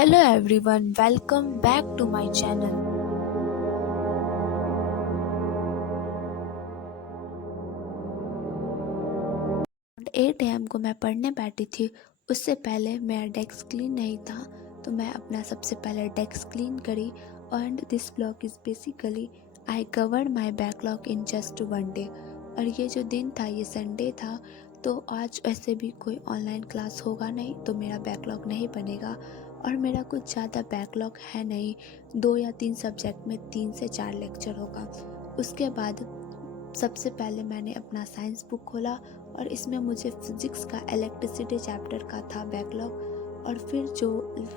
Hello everyone, welcome back to my channel. 8 AM को मैं पढ़ने बैठी थी। उससे पहले मेरा डेस्क क्लीन नहीं था, तो मैं अपना सबसे पहले डेस्क क्लीन करी। And this blog is basically I covered my backlog in just 1 day. और ये जो दिन था ये संडे था, तो आज ऐसे भी कोई ऑनलाइन क्लास होगा नहीं, तो मेरा बैकलॉग नहीं बनेगा। और मेरा कुछ ज़्यादा बैकलॉग है नहीं, 2 या 3 सब्जेक्ट में 3 से 4 लेक्चर होगा। उसके बाद सबसे पहले मैंने अपना साइंस बुक खोला और इसमें मुझे फिज़िक्स का इलेक्ट्रिसिटी चैप्टर का था बैकलॉग। और फिर जो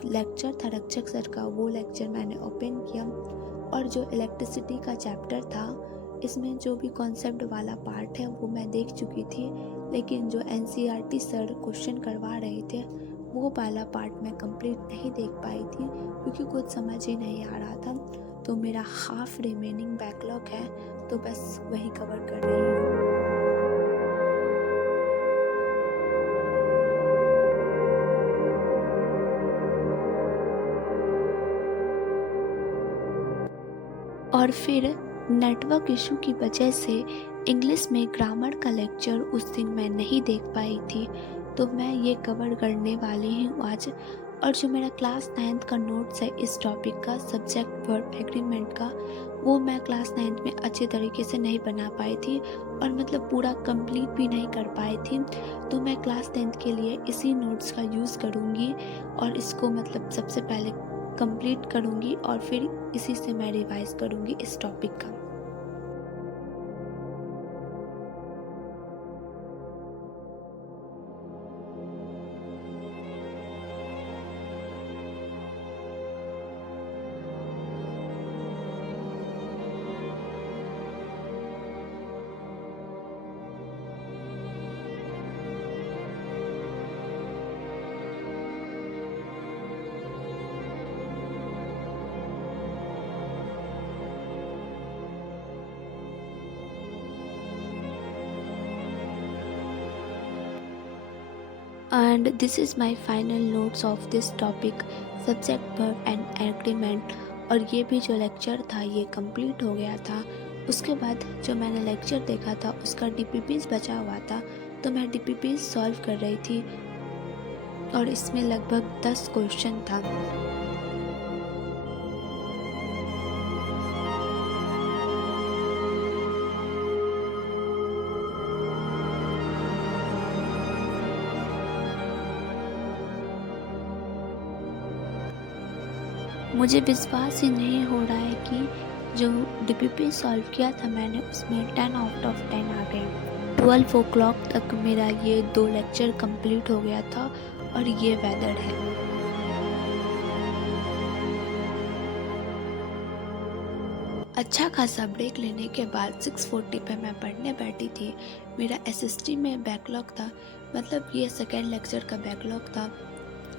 लेक्चर था रक्षक सर का, वो लेक्चर मैंने ओपन किया। और जो इलेक्ट्रिसिटी का चैप्टर था, इसमें जो भी कॉन्सेप्ट वाला पार्ट है वो मैं देख चुकी थी, लेकिन जो एनसीईआरटी सर क्वेश्चन करवा रहे थे वो वाला पार्ट मैं कंप्लीट नहीं देख पाई थी, क्योंकि कुछ समझ ही नहीं आ रहा था। तो मेरा हाफ रिमेनिंग बैकलॉग है, तो बस वही कवर कर रही हूँ। और फिर नेटवर्क इशू की वजह से इंग्लिश में ग्रामर का लेक्चर उस दिन मैं नहीं देख पाई थी, तो मैं ये कवर करने वाली हूँ आज। और जो मेरा क्लास 9th का नोट्स है इस टॉपिक का, सब्जेक्ट वर्ब एग्रीमेंट का, वो मैं क्लास 9th में अच्छे तरीके से नहीं बना पाई थी, और मतलब पूरा कंप्लीट भी नहीं कर पाई थी। तो मैं क्लास 10th के लिए इसी नोट्स का यूज़ करूँगी और इसको मतलब सबसे पहले कंप्लीट करूँगी और फिर इसी से मैं रिवाइज़ करूँगी इस टॉपिक का। And this is my final notes of this topic, subject verb and agreement। और ये भी जो लेक्चर था ये कंप्लीट हो गया था। उसके बाद जो मैंने लेक्चर देखा था उसका डीपीपीज बचा हुआ था, तो मैं डीपीपीज सॉल्व कर रही थी और इसमें लगभग 10 क्वेश्चन था। मुझे विश्वास ही नहीं हो रहा है कि जो डीपीपी सॉल्व किया था मैंने उसमें 10 आउट ऑफ 10 आ गए। 12 o'clock तक मेरा ये 2 लेक्चर कंप्लीट हो गया था और ये वेदर है। अच्छा खासा ब्रेक लेने के बाद 6:40 पे मैं पढ़ने बैठी थी। मेरा एसएसटी में बैकलॉग था, मतलब ये सेकेंड लेक्चर का बैकलॉग था।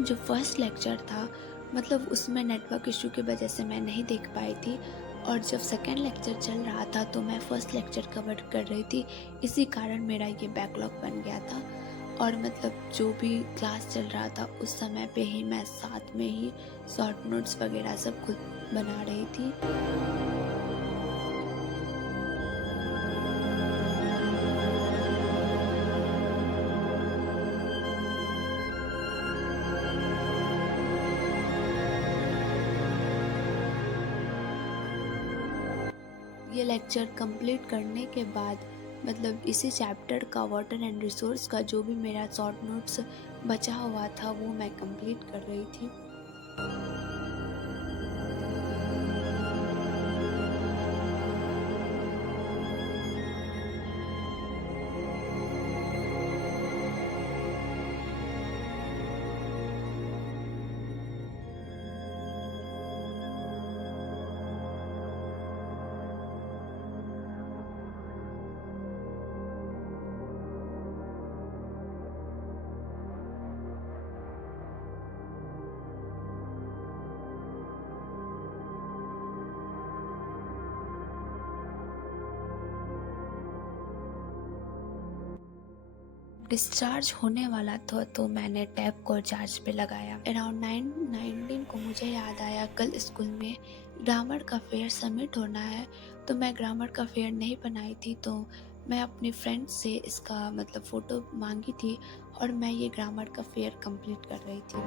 जो फर्स्ट लेक्चर था मतलब उसमें नेटवर्क इशू की वजह से मैं नहीं देख पाई थी, और जब सेकेंड लेक्चर चल रहा था तो मैं फ़र्स्ट लेक्चर कवर कर रही थी, इसी कारण मेरा ये बैकलॉग बन गया था। और मतलब जो भी क्लास चल रहा था उस समय पे ही मैं साथ में ही शॉर्ट नोट्स वगैरह सब खुद बना रही थी। ये लेक्चर कंप्लीट करने के बाद मतलब इसी चैप्टर का वाटर एंड रिसोर्स का जो भी मेरा शॉर्ट नोट्स बचा हुआ था वो मैं कंप्लीट कर रही थी। डिस्चार्ज होने वाला था तो मैंने टैप को चार्ज पे लगाया। अराउंड 9:19 को मुझे याद आया कल स्कूल में ग्रामर का फेयर सबमिट होना है, तो मैं ग्रामर का फेयर नहीं बनाई थी, तो मैं अपने फ्रेंड से इसका मतलब फ़ोटो माँगी थी और मैं ये ग्रामर का फेयर कंप्लीट कर रही थी।